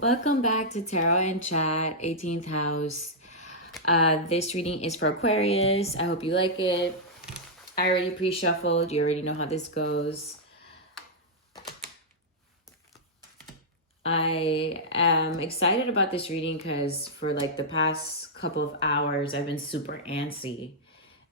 Welcome back to Tarot and Chat, 18th house. This reading is for Aquarius. I hope you like it. I already pre-shuffled. You already know how this goes. I am excited about this reading because for like the past couple of hours, I've been super antsy.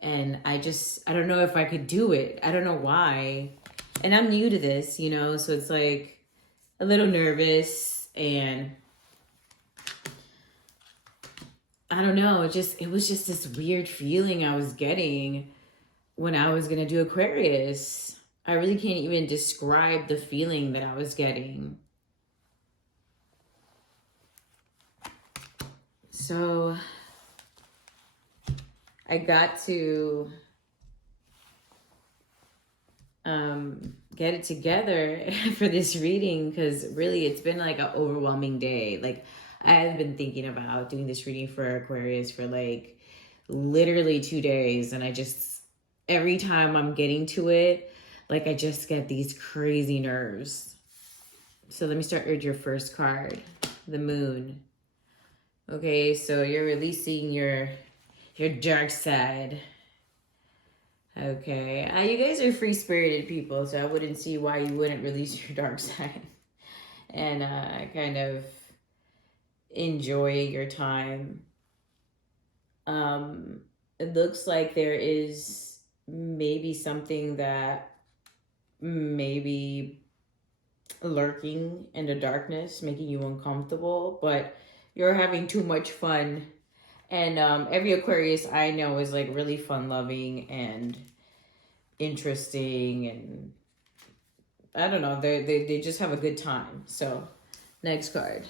And I don't know if I could do it. I don't know why. And I'm new to this, you know, so it's like a little nervous and I don't know, it was just this weird feeling I was getting when I was gonna do Aquarius. I really can't even describe the feeling that I was getting. So I got to get it together for this reading because really it's been like an overwhelming day. Like I've been thinking about doing this reading for Aquarius for like literally 2 days, and every time I'm getting to it, like I just get these crazy nerves. So let me start with your first card, the Moon. Okay, so you're releasing your dark side. Okay, you guys are free-spirited people, so I wouldn't see why you wouldn't release your dark side and kind of enjoy your time. It looks like there is maybe something that maybe lurking in the darkness, making you uncomfortable, but you're having too much fun. And every Aquarius I know is like really fun-loving and interesting, and I don't know, they just have a good time. So next card.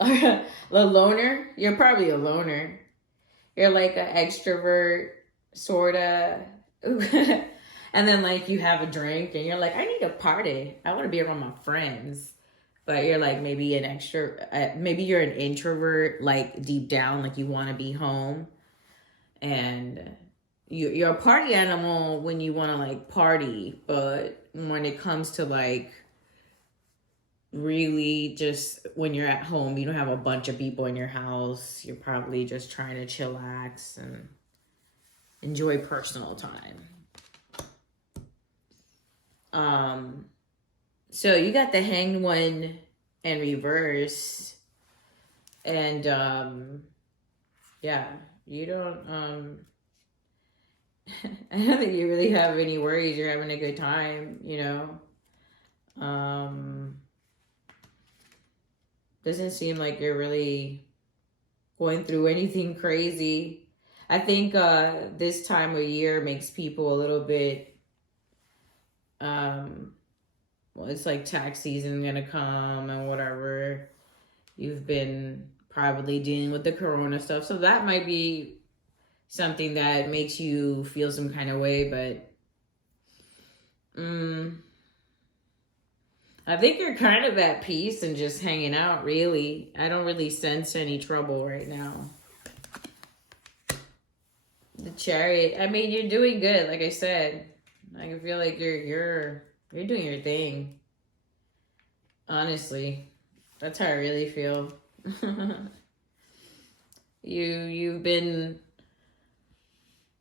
A loner? You're probably a loner. You're like an extrovert, sorta. And then like you have a drink and you're like, I need a party. I want to be around my friends. But you're like maybe maybe you're an introvert, like deep down, like you want to be home. And you're a party animal when you want to like party. But when it comes to like really just when you're at home, you don't have a bunch of people in your house. You're probably just trying to chillax and enjoy personal time. So you got the Hanged One in reverse, and yeah, you don't I don't think you really have any worries. You're having a good time, you know. Doesn't seem like you're really going through anything crazy. I think this time of year makes people a little bit well, it's like tax season gonna come and whatever. You've been probably dealing with the corona stuff, so that might be something that makes you feel some kind of way, but I think you're kind of at peace and just hanging out, really. I don't really sense any trouble right now. The Chariot. I mean, you're doing good, like I said. I feel like you're doing your thing. Honestly, that's how I really feel. You've been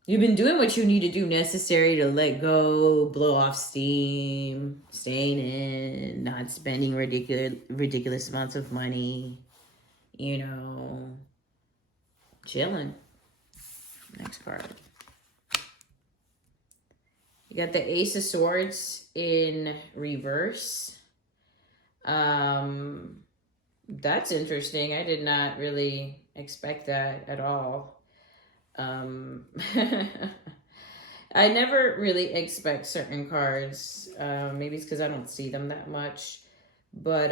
doing what you need to do necessary to let go, blow off steam, staying in, not spending ridiculous amounts of money, you know, chilling. Next card. You got the Ace of Swords in reverse. That's interesting. I did not really expect that at all. I never really expect certain cards. Maybe it's because I don't see them that much. But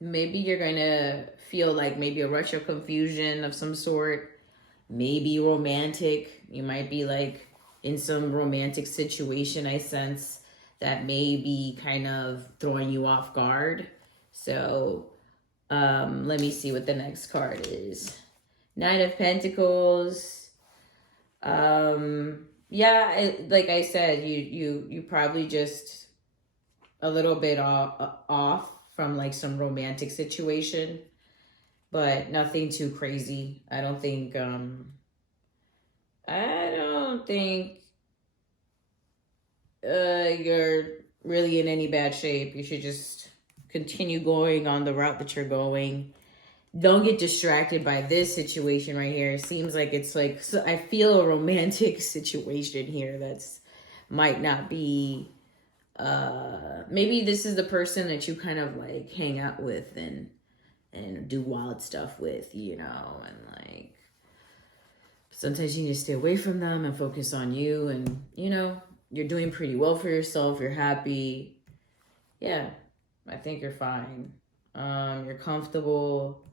maybe you're going to feel like maybe a rush of confusion of some sort. Maybe romantic. You might be like in some romantic situation, I sense, that may be kind of throwing you off guard. So let me see what the next card is. Nine of Pentacles. Yeah, like I said, you probably just a little bit off from like some romantic situation, but nothing too crazy. I don't think you're really in any bad shape. You should just continue going on the route that you're going. Don't get distracted by this situation right here. It seems like it's like, so I feel a romantic situation here that's might not be, maybe this is the person that you kind of like hang out with and do wild stuff with, you know, and like sometimes you need to stay away from them and focus on you, and you know, you're doing pretty well for yourself, you're happy. Yeah, I think you're fine. You're comfortable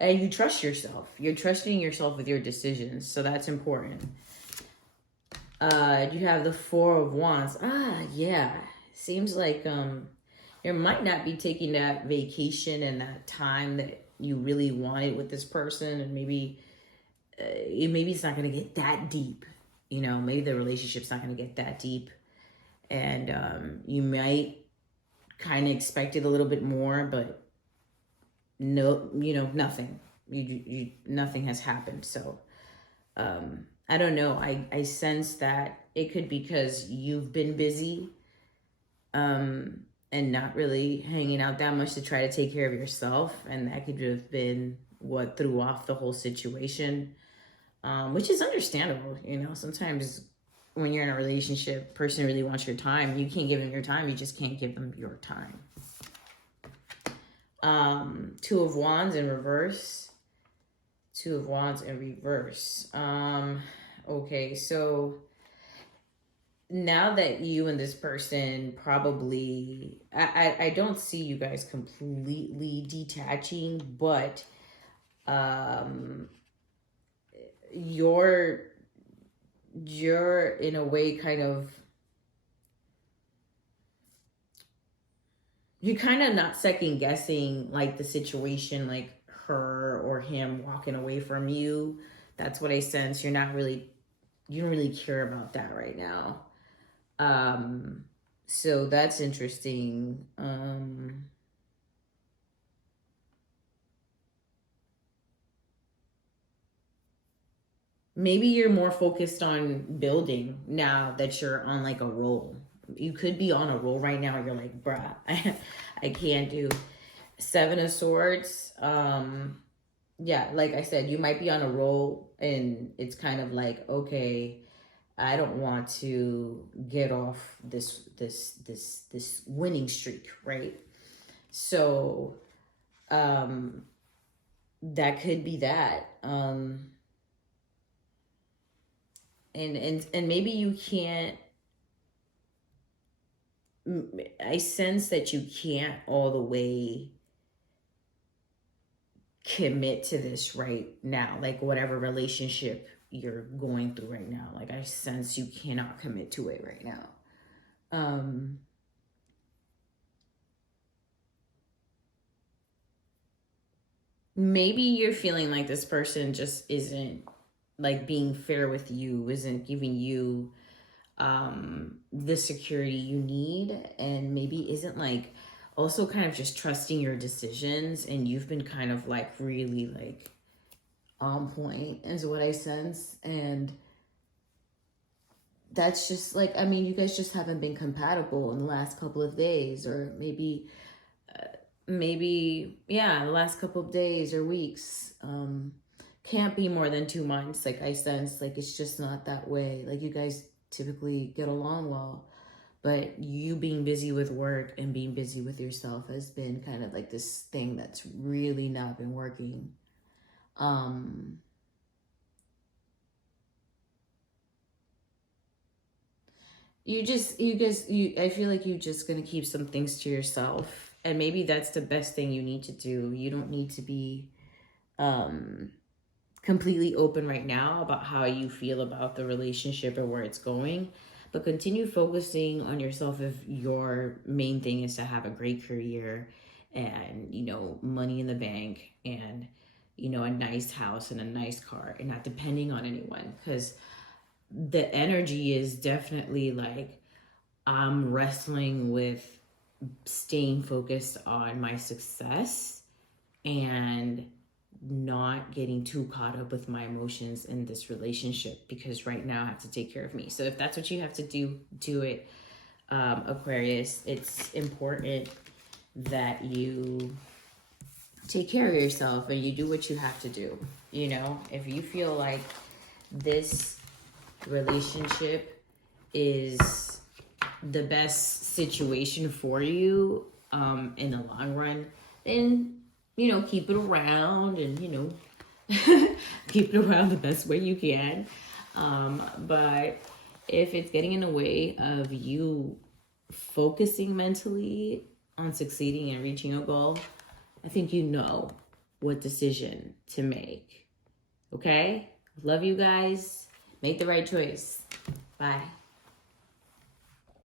and you trust yourself. You're trusting yourself with your decisions, so that's important. You have the Four of Wands. Yeah, seems like you might not be taking that vacation and that time that you really wanted with this person, and maybe it's not going to get that deep. You know, maybe the relationship's not going to get that deep, and you might kind of expect it a little bit more, but no, you know, nothing. You nothing has happened. So I don't know. I sense that it could be because you've been busy and not really hanging out that much to try to take care of yourself, and that could have been what threw off the whole situation, which is understandable. You know, sometimes when you're in a relationship, person really wants your time. You can't give them your time. You just can't give them your time. Two of Wands in reverse. Two of Wands in reverse. Okay, so now that you and this person probably, I don't see you guys completely detaching, but you're in a way kind of, you're kind of not second guessing like the situation, like her or him walking away from you. That's what I sense. You don't really care about that right now. So that's interesting. Maybe you're more focused on building now that you're on like a roll. You could be on a roll right now. You're like, bruh, I can't do. Seven of Swords. Yeah, like I said, you might be on a roll and it's kind of like, okay, I don't want to get off this winning streak, right? So that could be that. And maybe you can't, I sense that you can't all the way commit to this right now, like whatever relationship you're going through right now. Like I sense you cannot commit to it right now. Maybe you're feeling like this person just isn't like being fair with you, isn't giving you the security you need, and maybe isn't like also kind of just trusting your decisions, and you've been kind of like really like on point is what I sense. And that's just like, I mean, you guys just haven't been compatible in the last couple of days, or maybe yeah, the last couple of days or weeks. Can't be more than 2 months. Like I sense like it's just not that way. Like you guys typically get along well, but you being busy with work and being busy with yourself has been kind of like this thing that's really not been working. I feel like you're just gonna keep some things to yourself, and maybe that's the best thing you need to do. You don't need to be completely open right now about how you feel about the relationship or where it's going, but continue focusing on yourself if your main thing is to have a great career and, you know, money in the bank and, you know, a nice house and a nice car, and not depending on anyone. Because the energy is definitely like I'm wrestling with staying focused on my success and not getting too caught up with my emotions in this relationship, because right now I have to take care of me. So if that's what you have to do it, Aquarius. It's important that you take care of yourself and you do what you have to do. You know, if you feel like this relationship is the best situation for you in the long run, then, you know, keep it around and, you know, keep it around the best way you can. But if it's getting in the way of you focusing mentally on succeeding and reaching a goal, I think you know what decision to make. Okay? Love you guys. Make the right choice. Bye.